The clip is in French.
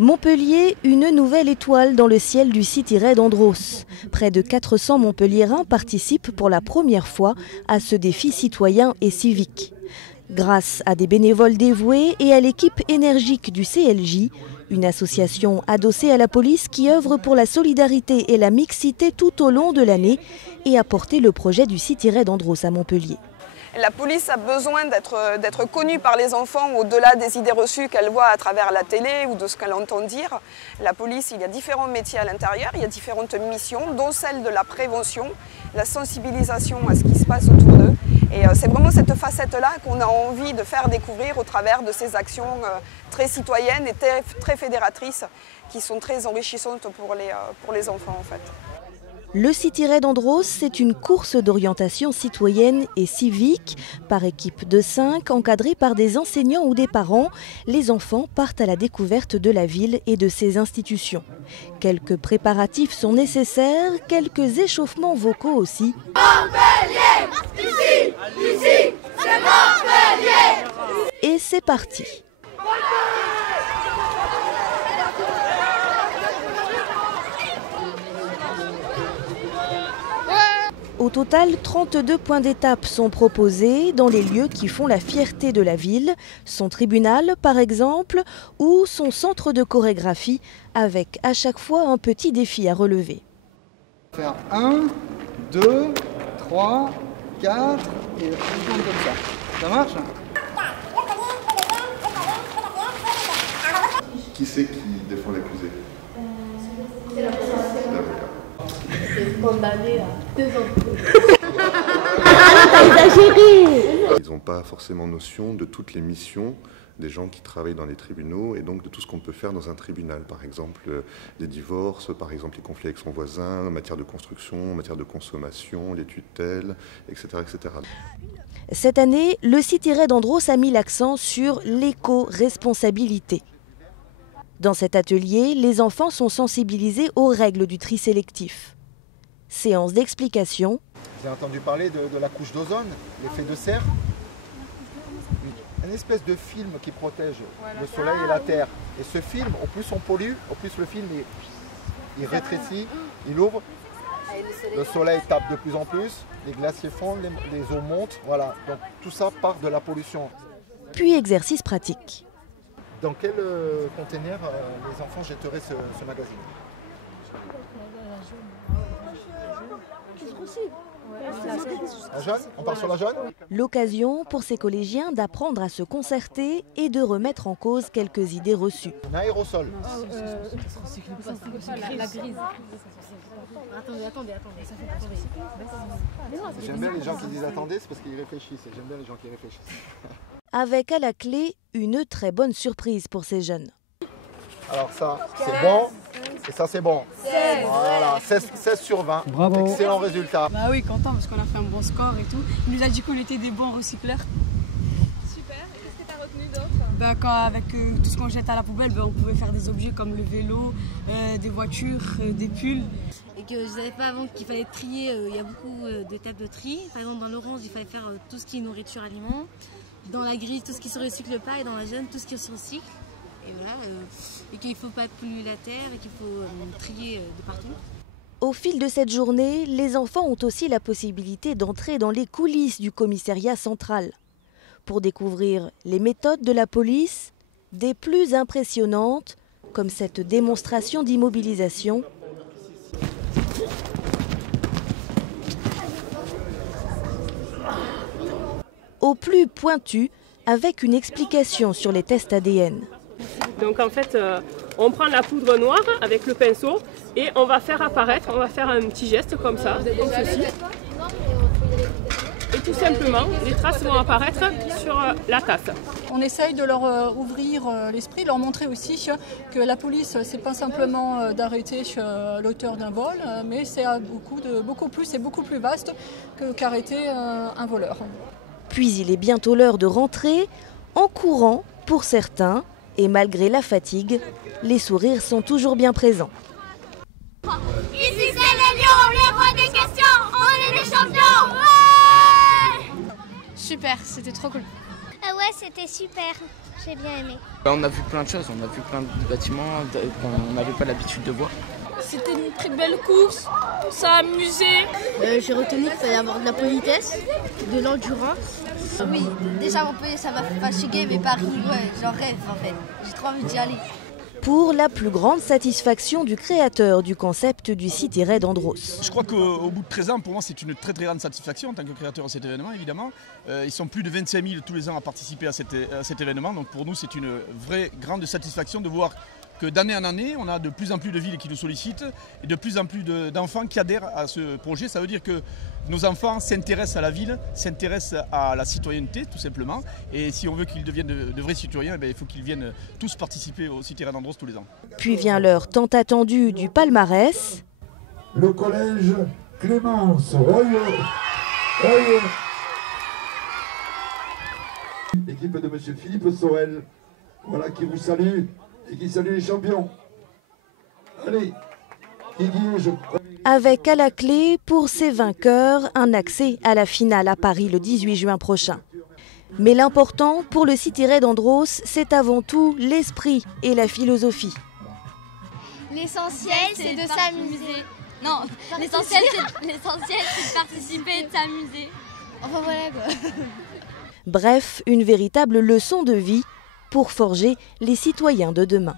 Montpellier, une nouvelle étoile dans le ciel du City Raid Andros. Près de 400 Montpelliérains participent pour la première fois à ce défi citoyen et civique. Grâce à des bénévoles dévoués et à l'équipe énergique du CLJ, une association adossée à la police qui œuvre pour la solidarité et la mixité tout au long de l'année et a porté le projet du City Raid Andros à Montpellier. La police a besoin d'être connue par les enfants au-delà des idées reçues qu'elle voit à travers la télé ou de ce qu'elle entend dire. La police, il y a différents métiers à l'intérieur, il y a différentes missions, dont celle de la prévention, la sensibilisation à ce qui se passe autour d'eux. Et c'est vraiment cette facette-là qu'on a envie de faire découvrir au travers de ces actions très citoyennes et très fédératrices qui sont très enrichissantes pour les enfants en fait. Le City Raid Andros, c'est une course d'orientation citoyenne et civique. Par équipe de 5, encadrée par des enseignants ou des parents, les enfants partent à la découverte de la ville et de ses institutions. Quelques préparatifs sont nécessaires, quelques échauffements vocaux aussi. Montpellier, ici, ici, c'est Montpellier. Et c'est parti. Au total, 32 points d'étape sont proposés dans les lieux qui font la fierté de la ville, son tribunal par exemple, ou son centre de chorégraphie, avec à chaque fois un petit défi à relever. Faire 1, 2, 3, 4 et comme ça. Ça marche? Qui c'est qui défend l'accusé? C'est l'avocat. Condamné à 2 ans. T'as exagéré! Ils n'ont pas forcément notion de toutes les missions des gens qui travaillent dans les tribunaux et donc de tout ce qu'on peut faire dans un tribunal. Par exemple, des divorces, par exemple les conflits avec son voisin, en matière de construction, en matière de consommation, les tutelles, etc., etc. Cette année, le City Raid Andros a mis l'accent sur l'éco-responsabilité. Dans cet atelier, les enfants sont sensibilisés aux règles du tri sélectif. Séance d'explication. Vous avez entendu parler de la couche d'ozone, l'effet de serre? Une espèce de film qui protège le soleil et la terre. Et ce film, au plus on pollue, au plus le film il rétrécit, il ouvre. Le soleil tape de plus en plus, les glaciers fondent, les eaux montent. Voilà, donc tout ça part de la pollution. Puis exercice pratique. Dans quel conteneur les enfants jetteraient ce magazine? La jaune? On part sur la jaune? L'occasion pour ces collégiens d'apprendre à se concerter et de remettre en cause quelques idées reçues. Un aérosol. La grise. Attendez. J'aime bien les gens qui disent attendez, c'est parce qu'ils réfléchissent. J'aime bien les gens qui réfléchissent. Avec à la clé une très bonne surprise pour ces jeunes. Alors ça, c'est bon. Et ça, c'est bon. 16. Voilà, 16 sur 20. Bravo. Excellent résultat. Bah oui, content parce qu'on a fait un bon score et tout. Il nous a dit qu'on était des bons recycleurs. Super, et qu'est-ce que tu as retenu d'autre? Bah, avec tout ce qu'on jette à la poubelle, on pouvait faire des objets comme le vélo, des voitures, des pulls. Et que je ne savais pas avant qu'il fallait trier, il y a beaucoup d'étapes de tri. Par exemple, dans l'orange, il fallait faire tout ce qui est nourriture, aliments. Dans la grise, tout ce qui ne se recycle pas. Et dans la jaune, tout ce qui se recycle. Et voilà, et qu'il ne faut pas polluer la terre et qu'il faut trier de partout. Au fil de cette journée, les enfants ont aussi la possibilité d'entrer dans les coulisses du commissariat central pour découvrir les méthodes de la police, des plus impressionnantes, comme cette démonstration d'immobilisation. Au plus pointu, avec une explication sur les tests ADN. Donc en fait, on prend la poudre noire avec le pinceau et on va faire apparaître, on va faire un petit geste comme ça, comme ceci. Et tout simplement, les traces vont apparaître sur la tasse. On essaye de leur ouvrir l'esprit, leur montrer aussi que la police, c'est pas simplement d'arrêter l'auteur d'un vol, mais c'est beaucoup plus et beaucoup plus vaste qu'arrêter un voleur. Puis il est bientôt l'heure de rentrer, en courant pour certains. Et malgré la fatigue, les sourires sont toujours bien présents. Ici c'est les lions, les rois des questions, on est les champions. Ouais! Super, c'était trop cool. Ouais, c'était super. J'ai bien aimé. On a vu plein de choses, on a vu plein de bâtiments qu'on n'avait pas l'habitude de voir. C'était une très belle course, ça a amusé. J'ai retenu qu'il fallait avoir de la politesse, de l'endurance. Oui, déjà Montpellier ça m'a fatigué, mais Paris, ouais, j'en rêve en fait. J'ai trop envie d'y aller. Pour la plus grande satisfaction du créateur du concept du City Raid Andros. Je crois qu'au bout de 13 ans, pour moi, c'est une très très grande satisfaction en tant que créateur de cet événement, évidemment. Ils sont plus de 25 000 tous les ans à participer à cet événement, donc pour nous, c'est une vraie grande satisfaction de voir que d'année en année, on a de plus en plus de villes qui nous sollicitent et de plus en plus d'enfants qui adhèrent à ce projet. Ça veut dire que nos enfants s'intéressent à la ville, s'intéressent à la citoyenneté tout simplement. Et si on veut qu'ils deviennent de vrais citoyens, il faut qu'ils viennent tous participer au City Raid Andros tous les ans. Puis vient l'heure tant attendue du palmarès. Le collège Clémence Royaux. L'équipe de M. Philippe Sorel, voilà, qui vous salue et qui salue les champions. Allez, avec à la clé, pour ces vainqueurs, un accès à la finale à Paris le 18 juin prochain. Mais l'important pour le City Raid Andros, c'est avant tout l'esprit et la philosophie. L'essentiel, c'est de s'amuser. Non, l'essentiel, c'est de participer et de s'amuser. Enfin voilà quoi. Bref, une véritable leçon de vie pour forger les citoyens de demain.